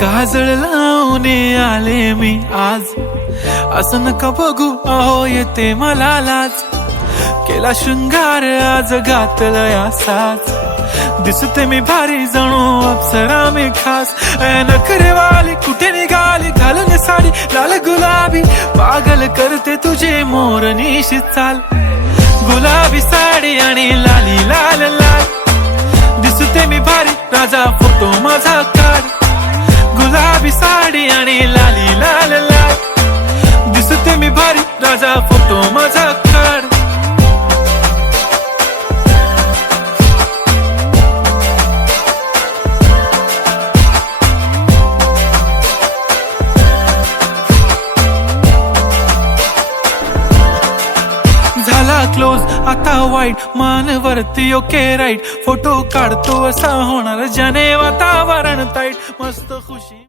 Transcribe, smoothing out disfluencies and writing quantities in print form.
काजळ लावून आले मी आज, असं नका बघू अहो येते मला लाज. केला शृंगार आज घातलया साज, दिसते मी भारी जणू अप्सरा मी खास. नखरेवाली कुठे निघाली घालून साडी लाल गुलाबी, पागल करते तुझे मोरनीशी चाल. गुलाबी साडी आणि लाली लाल लाल, दिसते मी भारी राजा फोटो माझा काढ. गुलाबी साडी आणि लाली लाल लाल, दिसते मी भारी राजा फोटो माझा काढ. झाला क्लोज आता वाईट, मान वरती ओके राईट. फोटो काढतो असा होणार ज्याने वातावरण ताईट. मस्त खुशी